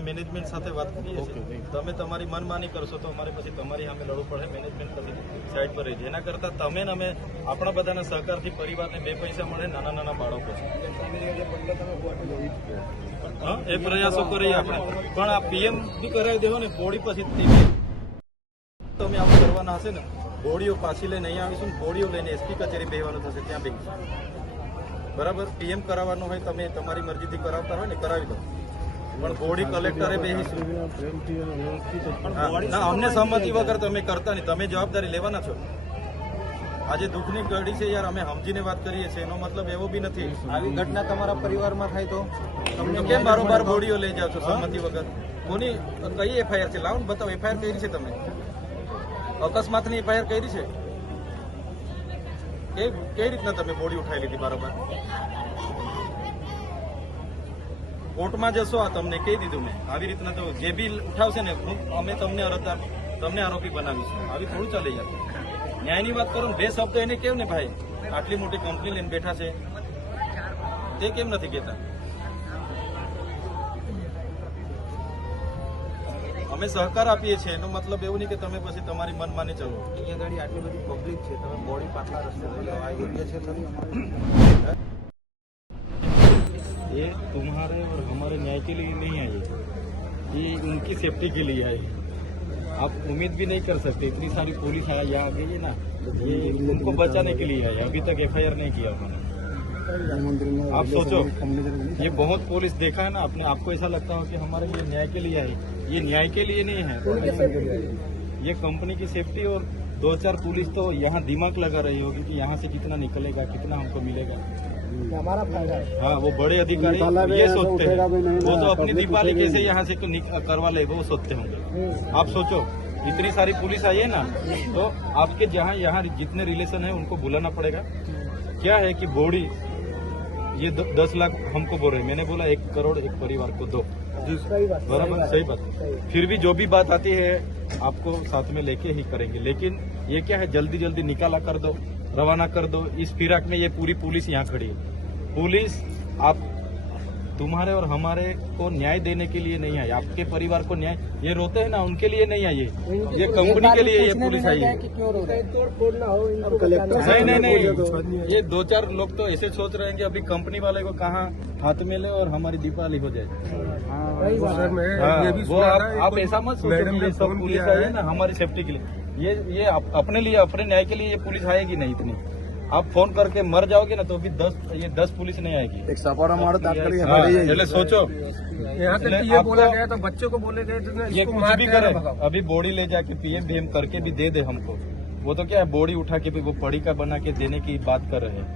અમે મેનેજમેન્ટ સાથે વાત કરીએ છીએ. તમે તમારી મનમાની કરશો તો અમારે પછી તમારી સામે લડવું પડે. મેનેજમેન્ટ પછી સાઈડ પર રહી જાય. એના કરતાં તમે ને અમે આપણા બધાના સહકારથી પરિવારને 2 પૈસા મળે. નાના નાના બાળકો છે, હા, એ પ્રયાસો કરીએ આપણે. પણ આ પીએમ બી કરાવી દેવો ને બોડી પછી તમે આવું કરવાના હશે ને, બોડીઓ પાછી લઈને અહીંયા આવીશું, બોડીઓ લઈને એસપી કચેરી બેહવાનું થશે, ત્યાં બેસીશું. બરાબર, પીએમ કરાવવાનું હોય તમે તમારી મરજીથી કરાવતા હોય ને કરાવી દો, પણ બોડી કલેક્ટરે બેસીશું. ના, અમને સંમતિ વગર તમે કરતા નહીં. તમે જવાબદારી લેવાના છો. આજે દુઃખની ઘડી છે યાર, અમે સમજીને વાત કરીએ છીએ, એનો મતલબ એવો બી નથી. આવી ઘટના તમારા પરિવારમાં થાય તો તમને કેમ બારોબાર બોડીઓ લઈ જાવ છો સંમતિ વગર? કોની કઈ એફઆઈઆર છે? લાવો ને બતાવો. એફઆઈઆર કરી છે તમે? અકસ્માતની એફઆઈઆર કરી છે? કઈ રીતના તમે બોડી ઉઠાવી લીધી બારોબાર? કોર્ટમાં જશો, આ તમને કહી દીધું મેં. આવી રીતના તો જે બી ઉઠાવશે ને અમે તમને અરજદાર, તમને આરોપી બનાવીશું. આવી થોડું ચાલે યાર. ન્યાયની વાત કરો ને 2 શબ્દ એને કેમ ને ભાઈ, આટલી મોટી કંપની લઈને બેઠા છે તે કેમ નથી કહેતા? અમે સહકાર આપીએ છીએ, એનો મતલબ એવું નહીં કે તમે પછી તમારી મનમાની ચલો. અહીંયા ગાડી આટલી બધી પબ્લિક છે, તમે બોડી પાટલા રસ્તે આ યોગ્ય છે ખરી? ये तुम्हारे और हमारे न्याय के लिए नहीं आई, ये उनकी सेफ्टी के लिए आई. आप उम्मीद भी नहीं कर सकते, इतनी सारी पुलिस यहाँ आ गई है ना, ये उनको बचाने के लिए आई. अभी तक एफआईआर नहीं किया उन्होंने. आप सोचो, ये बहुत पुलिस देखा है ना आपने, आपको ऐसा लगता हो कि हमारे ये न्याय के लिए आई. ये न्याय के लिए नहीं है, ये कंपनी की सेफ्टी. और 2-4 पुलिस तो यहाँ दिमाग लगा रही होगी कि यहाँ से कितना निकलेगा, कितना हमको मिलेगा, हमारा फायदा है. हाँ, वो बड़े अधिकारी ये सोचते हैं. वो तो अपनी दीपावली कैसे यहाँ से करवा ले वो सोचते होंगे. आप सोचो, इतनी सारी पुलिस आई है ना, तो आपके जहाँ यहाँ जितने रिलेशन है उनको बुलाना पड़ेगा. क्या है कि बॉडी ये 10 लाख हमको बोल रहे, मैंने बोला 1 करोड़ एक परिवार को दो. बराबर, सही बात. फिर भी जो भी बात आती है आपको साथ में लेके ही करेंगे. लेकिन ये क्या है, जल्दी जल्दी निकाला कर दो, रवाना कर दो. इस फिराक में ये पूरी पुलिस यहाँ खड़ी है. पुलिस आप तुम्हारे और हमारे को न्याय देने के लिए नहीं आई, आपके परिवार को न्याय, ये रोते हैं ना, उनके लिए नहीं आई. ये कंपनी के लिए ये पुलिस आई है. नहीं, ये 2-4 लोग तो ऐसे सोच रहे हैं कि अभी कंपनी वाले को कहाँ हाथ में ले और हमारी दीपावली हो जाए. वो आप ऐसा मत सोचो, ये सब पुलिस आई है ना हमारी सेफ्टी के लिए. ये अपने लिए, अपने न्याय के लिए ये पुलिस आएगी नहीं इतनी. आप फोन करके मर जाओगे ना तो भी 10 पुलिस नहीं आएगी. एक सपोर्ट એટલે सोचो, यहाँ तक ये बोला गया तो बच्चों को बोले गए ये कुछ भी करे, अभी बॉडी ले जाके पीएम करके भी दे दे हमको. वो तो क्या है, बॉडी उठा के भी वो पड़ी का बना के देने की बात कर रहे हैं.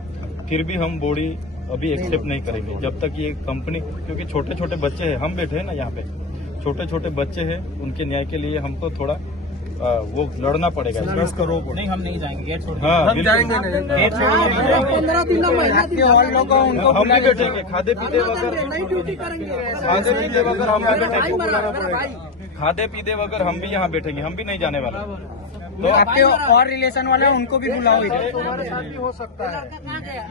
फिर भी हम बॉडी अभी एक्सेप्ट नहीं करेंगे जब तक ये कंपनी, क्योंकि छोटे छोटे बच्चे हैं, हम बैठे हैं ना यहाँ पे, छोटे छोटे बच्चे हैं, उनके न्याय के लिए हमको थोड़ा वो लड़ना पड़ेगा. 10 करोड़ नहीं, हम नहीं जाएंगे. गेट छोड़, हाँ, हम जाएंगे नहीं. गेट छोड़ेंगे. 15 दिन और लोग उनको हम भी बैठेंगे. खादे पीते वगैरह हम भी बैठेंगे. खादे पीते वगैरह हम भी यहाँ बैठेंगे. हम भी नहीं जाने वाले. तो आपके और रिलेशन वाले हैं उनको भी बुलाओ. तुम्हारे साथ भी हो सकता है.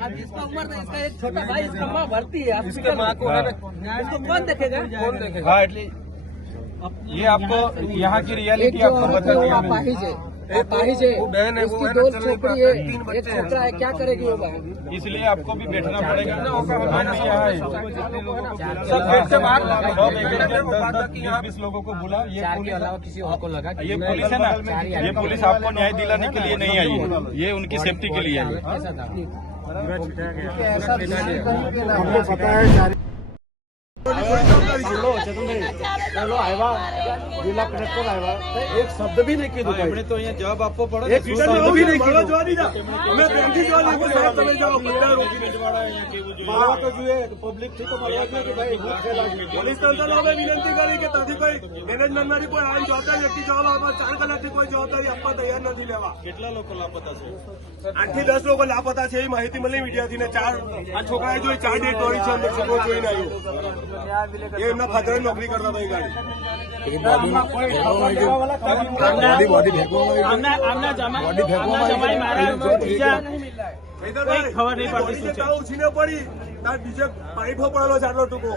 अब इसका उम्र तो इसका एक छोटा भाई, इसका माँ भर्ती है, इसके माँ को इसको कौन देखेगा? कौन देखेगा? हाँ, एटलीस्ट ये आपको यहाँ की रियलिटी आपको बता दी. वो बहन है, वो है ना, चलने का 3 बच्चे हैं. क्या करेगी वो बहन? इसलिए आपको भी बैठना पड़ेगा. हम भी यहाँ है, सब गेट से बाहर 20 लोगों को बुला. ये के पुलिस, अलावा किसी और को लगा कि ये पुलिस है ना, ये पुलिस आपको न्याय दिलाने के लिए नहीं आई है, ये उनकी सेफ्टी के लिए आई है. ऐसा था. हमको पता है. जिला कलेक्टर आया, एक शब्द भी नहीं कीધું. એમણે તો અહીંયા જવાબ આપવો પડે. એક શબ્દ भी नहीं कीધું. અમે પ્રેમથી જવા લાગુ સાહેબ, તમે જાઓ, બધા રોકી મારવા તો જોઈએ, પબ્લિક થી તો મળવા જોઈએ કે ભાઈ ભૂખ લાગી. પોલીસ તંત્રને અમે વિનંતી કરી કે ત્યાંથી કોઈ મેનેજમેન્ટમાંથી કોઈ આમ જવાબદાર વ્યક્તિ જવાબ આપવા 4 કલાકથી કોઈ જવાબદારી આપવા તૈયાર નથી લેવા. કેટલા લોકો લાપતા છે? 8 થી 10 લોકો લાપતા છે એવી માહિતી મળી મીડિયાથી ને. 4 આ છોકરાએ જોઈ 4 ડેડ બોડી છે અંદર, છોકરો જોઈને આવ્યો. એ એમના ફાધર નોકરી કરતા હતા એ ગાડી. ઉછીને પડી તાર બીજે પાઇપો પડેલો છે આટલો ટૂંકો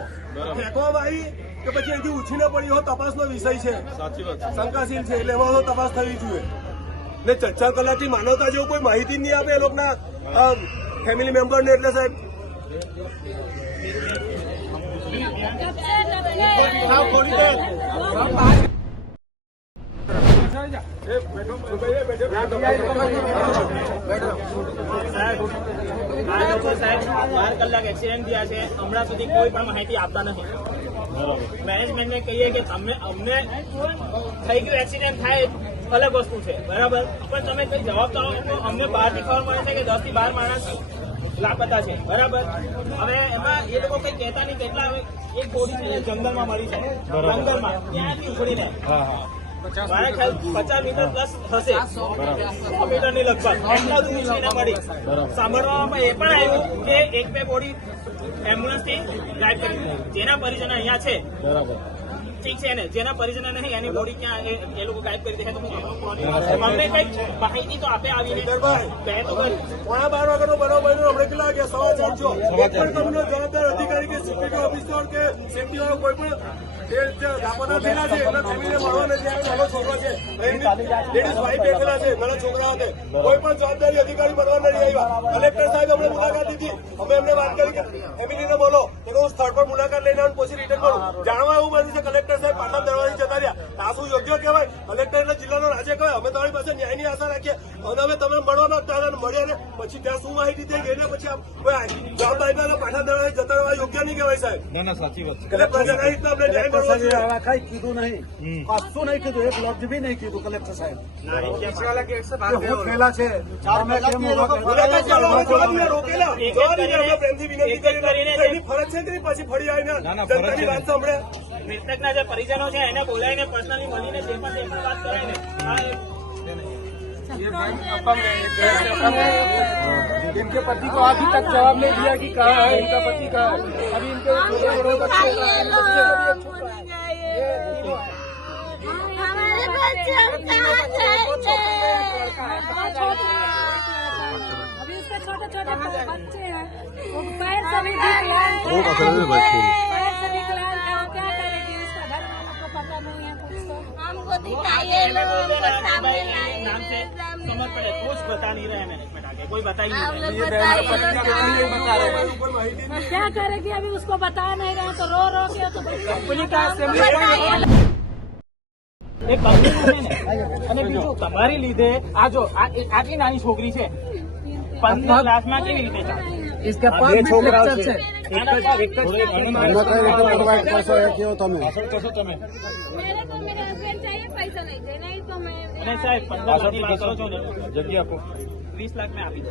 ફેંકવામાં આવી. કે પછી અહીંથી ઉછીને પડી હોય તપાસનો વિષય છે, સાચી વાત છે. શંકાશીલ છે, એટલે એમાં તો તપાસ થવી જોઈએ ને 4 કલાકથી માનવતા જેવું કોઈ માહિતી નહીં આપે એ લોકોના ફેમિલી મેમ્બરને. એટલે સાહેબ આ લોકો સાહેબ 12 કલાક એક્સિડન્ટ થયા છે, હમણાં સુધી કોઈ પણ માહિતી આપતા નથી. મેનેજમેન્ટને કહીએ કે અમને થઈ ગયું એક્સિડન્ટ થાય અલગ વસ્તુ છે, બરાબર, પણ તમે કઈ જવાબ તો આપો. અમને બહારથી ખબર મળે છે કે 10 થી 12 માણસ લાપતા છે, બરાબર. હવે એમાં એ લોકો કઈ કહેતા નહીં. કેટલા એક બોડી છે જંગલમાં મળી છે, જંગલમાં ત્યાંથી ઉખડીને મારા ખ્યાલ 50 મીટર પ્લસ હશે, 100 મીટરની લગભગ એટલા દૂર ઉછળીને મળી. સાંભળવામાં એ પણ આવ્યું કે 1-2 બોડી એમ્બ્યુલન્સથી ગાયબ કરી દીધી. જેના પરિજનો અહીંયા છે ઠીક છે ને, જેના પરિજનો નહીં એની બોડી ક્યાં એ લોકો ગાયબ કરી દે. અમને કઈક માહિતી તો આપે આવીને. પોણા 12 વાગ્યાનો બનાવ બન્યો, હમણાં કેટલા વાગ્યા? 4:15. એક પણ કંપનીનો જવાબદાર અધિકારી કે સિક્યુરિટી ઓફિસર કે સેફટી વાળો કોઈ પણ લાપતા થયેલા છે એમના ફેમિલીને મળવા નથી આવ્યા. નાનો છોકરો છે, લેડીઝ વાઇફ બેઠેલા છે, નાના છોકરા હતા, કોઈ પણ જવાબદારી અધિકારી બનવા નથી આવ્યા. કલેક્ટર સાહેબ અમને મુલાકાત લીધી, અમે એમને વાત કરી કે ફેમિલીને બોલો, તો હું સ્થળ પર મુલાકાત લઈને આવું, પછી રિટર્ન કરું. જાણવા એવું બન્યું છે કલેક્ટર સાહેબ પાટણ દરવાજે જતા રહ્યા. આ શું યોગ્ય કહેવાય? કલેક્ટર એટલે જિલ્લાનો રાજ્ય કહેવાય. અમે તમારી પાસે ન્યાયની આશા રાખીએ અને અમે તમે મળવા માંગતા હતા, મળ્યા ને પછી ત્યાં શું માહિતી થઈ ગઈ ને પછી કોઈ જવાબદારી પાટણ દરવાજે જતા રહેવા યોગ્ય નહીં કહેવાય સાહેબ. ના ના સાચી વાત છે. એટલે પ્રજાના હિતમાં આપણે ન્યાય મળવો જોઈએ. કઈ કીધું નહીં, કશું નહીં કીધું, એક લફ્જ બી નહીં કીધું કલેક્ટર સાહેબ. હું થયેલા છે તમે કેમ મુલાકાત ચાલો, અમે જવા દીધા, રોકેલા જવા દીધા. અમે પ્રેમથી વિનંતી કરીને એની ફરજ છે કે પછી ફરી આવીને જનતાની વાત સાંભળે. મૃતકના જે પરિજનો છે એને બોલાવીને પર્સનલી મળીને જે પણ વાત કરાય ને. इनके पति को अभी तक जवाब नहीं दिया कि कहाँ है इनका पति, कहाँ है. अभी इनके छोटे बड़े बच्चे हमारे बच्चे कहाँ जाएंगे? अभी उसके छोटे छोटे बच्चे हैं, वो पैर से भी विकलांग है, पैर से विकलांग है, वो क्या करेगी? उसका घर वालों को पता नहीं है कुछ तो. हमको दिखाइए, हमको सामने लाइए. नाम से समझ पड़े, कुछ बता नहीं रहे मैनेजमेंट आगे, कोई बता ही नहीं रहे. क्या करेगी? अभी उसको बता नहीं रहे तो रो रो के तो કંપની કા એક કંપની છે ને, અને બીજું તમારી લીધે આ જો આટલી નાની છોકરી છે 15 ક્લાસમાં કેવી રીતે ચાલે? इसके पास भी फ्रैक्चर છે. मेरे को मेरे हस्बैंड चाहिए, पैसा नहीं दे, नहीं तो मैं અને સાહેબ 15 ની વાત કરો છો ને, જગ્યા આપો 20 લાખ में આપી દો.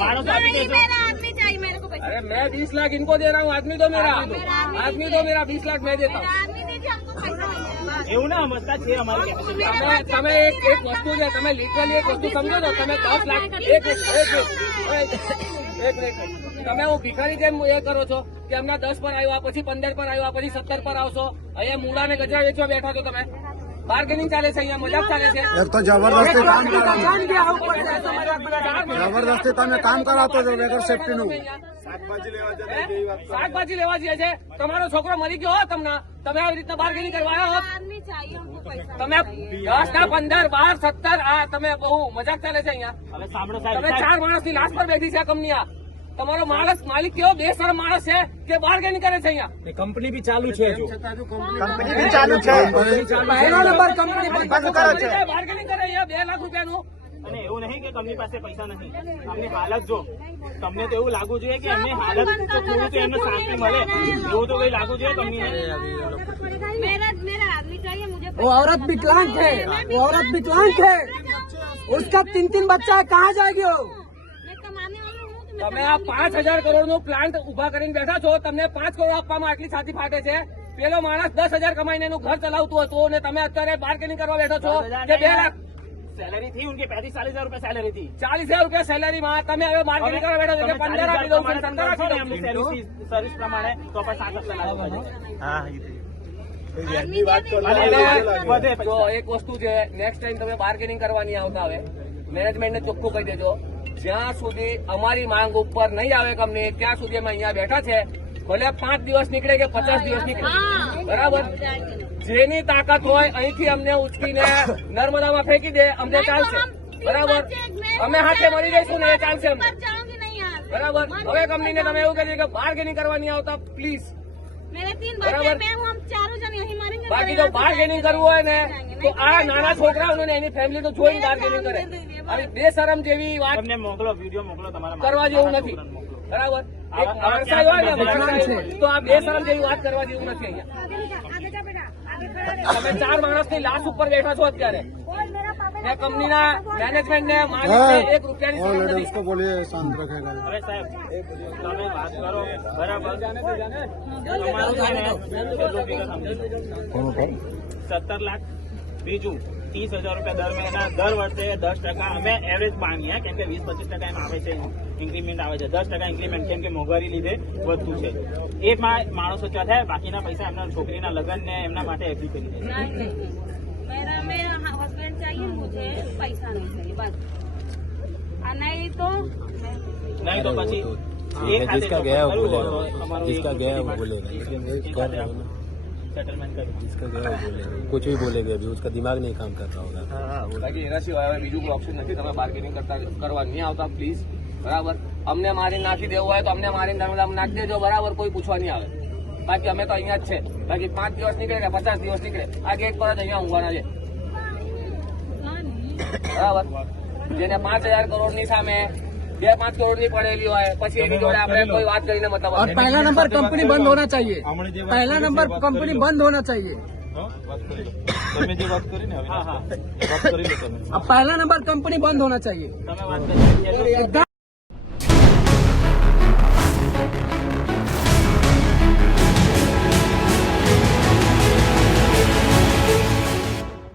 मानो तो अभी नहीं, दे दो. मेरा आदमी चाहिए मेरे को पैसा. अरे मैं 20 लाख इनको दे रहा हूँ, आदमी दो मेरा, आदमी दो मेरा, 20 लाख मैं देता हूँ. मेरा आदमी दीजिए, हमको पैसा नहीं है. એવું ના સમજતા છે અમારી કેપેસિટી. તમે એક વસ્તુ છે, તમે લિટરલી એક વસ્તુ સમજો છો. તમે 10 લાખ એક મિનિટ તમે હું ભિખારી જેમ એ કરો છો કે હમણાં 10 પર આવ્યા, પછી 15 પર આવ્યા, પછી 17 પર આવશો. અહીંયા મૂળા ને ગજરા વેચવા બેઠા છો તમે. બાર્ગેનિંગ ચાલે છે, અહીંયા મજાક ચાલે છે. એક તો જબરદસ્તી કામ જબરદસ્તી તમે કામ કરાવતો છો વગર સેફટી નું. શાકભાજી લેવા જઈએ છે, તમારો છોકરો મરી ગયો હોત તમને, તમે આવી રીતના બાર્ગેનિંગ કરવા આવ્યા હોત. आदमी चाहिए हमको पैसा. તમે 10 ના 15 12 17 આ તમે બહુ મજાક ચાલે છે અહીંયા. હવે સાંભળો તમે સાહેબ, 4 માણસની લાશ પર બેઠી છે આ કંપની. આ તમારો માલિક કેવો બેશરમ માણસ છે કે બાર્ગેનિંગ કરે છે અહીંયા. કંપની બી ચાલુ છે જો. કંપની બી ચાલુ છે. પહેલો નંબર કંપની બંધ કરે છે. બાર્ગેનિંગ કરે અહીંયા 2 લાખ રૂપિયાનું. અને એવું નહીં કે કંપની પાસે પૈસા નથી. અમને હાલત જો, તમને તો એવું લાગવું જોઈએ કે અમને હાલત તો થોડું તો એમને શાંતિ મળે, એવું તો કઈ લાગવું જોઈએ કંપનીને. मेरा आदमी चाहिए मुझे. वो औरत विकलांग है, वो औरत विकलांग है, उसका 3 बच्चा है, कहाँ जाएगी वो? मैं कमाने वाला हूँ तो मैं તમે આ 5000 કરોડ નું પ્લાન્ટ ઉભા કરીને બેઠા છો. તમને 5 કરોડ આપવામાં આટલી છાતી ફાટે છે. પેલો માણસ 10,000 કમાઈને એનું ઘર ચલાવતું હતું અને તમે અત્યારે બાર્ગેનિંગ કરવા બેઠો છો કે 2 લાખ સેલેરી थी उनकी 35-40 हज़ार रुपए सैलरी थी. 40,000 રૂપિયા સેલેરી માં તમે હવે બાર્ગેનિંગ કરવા બેઠો છો કે 15 આપી દઉં છું, 17 આપી દઉં છું. સર્વિસ પ્રમાણે તો પણ 7 લાખ જો એક વસ્તુ છે, નેક્સ્ટ ટાઈમ તમે બાર્ગેનિંગ કરવા નહીં આવતા. હવે મેનેજમેન્ટને ચોખ્ખું કહી દેજો, જ્યાં સુધી અમારી માંગ ઉપર નહીં આવે કંપની ત્યાં સુધી અમે અહીંયા બેઠા છે. ભલે 5 દિવસ નીકળે કે 50 દિવસ નીકળે, બરાબર. જેની તાકાત હોય અહીંથી અમને ઉચકીને નર્મદામાં ફેંકી દે, અમને ચાલશે, બરાબર. અમે હાથે મળી જઈશું ને એ ચાલશે અમને, બરાબર. હવે કંપનીને તમે એવું કહે કે બાર્ગેનિંગ કરવા નહીં આવતા, પ્લીઝ, બરાબર. બાકી જો બાર્ગેનિંગ કરવું હોય ને તો આ નાના છોકરાઓને એની ફેમિલીનું જોઈને બાર્ગેનિંગ કરે. અને બેશરમ જેવી વાત તમને મોકલો, વિડીયો મોકલો તમારા કરવા જેવું નથી, બરાબર. એક માણસાઈ હોય ને માણસાઈ, તો આ બેશરમ જેવી વાત કરવા જેવું નથી અહીંયા. તમે 4 માણસની લાશ ઉપર બેઠા છો અત્યારે. મેં કંપનીના મેનેજમેન્ટને માલિકને 1 રૂપિયાની और સહાય लेडीज નથી. को बोलिए शांत रखेगा। હવે સાહેબ તમે વાત કરો, બરાબર. તમારું છે ને કેટલું વિગત સમજો? 17 લાખ, બીજું 30,000 રૂપિયા દર મહિના, દર વર્ષે 10% અમે એવરેજ માનીએ, કેમ કે 20-25% એમ આવે છે, ઇન્ક્રીમેન્ટ આવે છે, 10% ઇન્ક્રીમેન્ટ, કેમ કે મોંઘવારી લીધે વધતું છે. એમાં માણસો ત્યાં થાય, બાકીના પૈસા એમના છોકરીના લગ્ન ને એમના માટે એફડી કરી દે. मेरा हस्बैंड चाहिए, मुझे पैसा नहीं चाहिए बस। नहीं तो નહીં તો પછી जिसका गया वो बोलेगा, जिसका गया वो बोलेगा, સેટલમેન્ટ કરી. जिसका गया वो बोलेगा, कुछ भी बोलेगा, अभी उसका दिमाग नहीं काम कर रहा होगा। બાકી એના સિવાય હવે બીજું કોઈ ઓપ્શન નથી. તમે બાર્ગેનિંગ કરવા નહીં આવતા, પ્લીઝ, બરાબર. અમને મારી નાખી દેવું હોય તો અમને મારી નર્મદામાં નાખી દેજો, બરાબર. કોઈ પૂછવા નહીં આવે. બાકી અમે તો અહીંયા જ છે. બાકી 5 દિવસ નીકળે કે 50 દિવસ નીકળે, આ ગેટ પર જ અહીંયા ઊંઘવાના છે, બરાબર. જેને 5,000 કરોડની સામે 2-5 કરોડની પડેલી હોય, પછી એની જોડે આપણે કોઈ વાત કરીને મતલબ और નથી. पहला नंबर कंपनी बंद होना चाहिए, हमने जे पहला नंबर कंपनी बंद होना चाहिए। हाँ, बात કરી લો. તમે જે વાત કરી ને હવે, હા હા વાત કરી લો તમે. अब पहला नंबर कंपनी बंद होना चाहिए। તમે વાત કરી. एकदम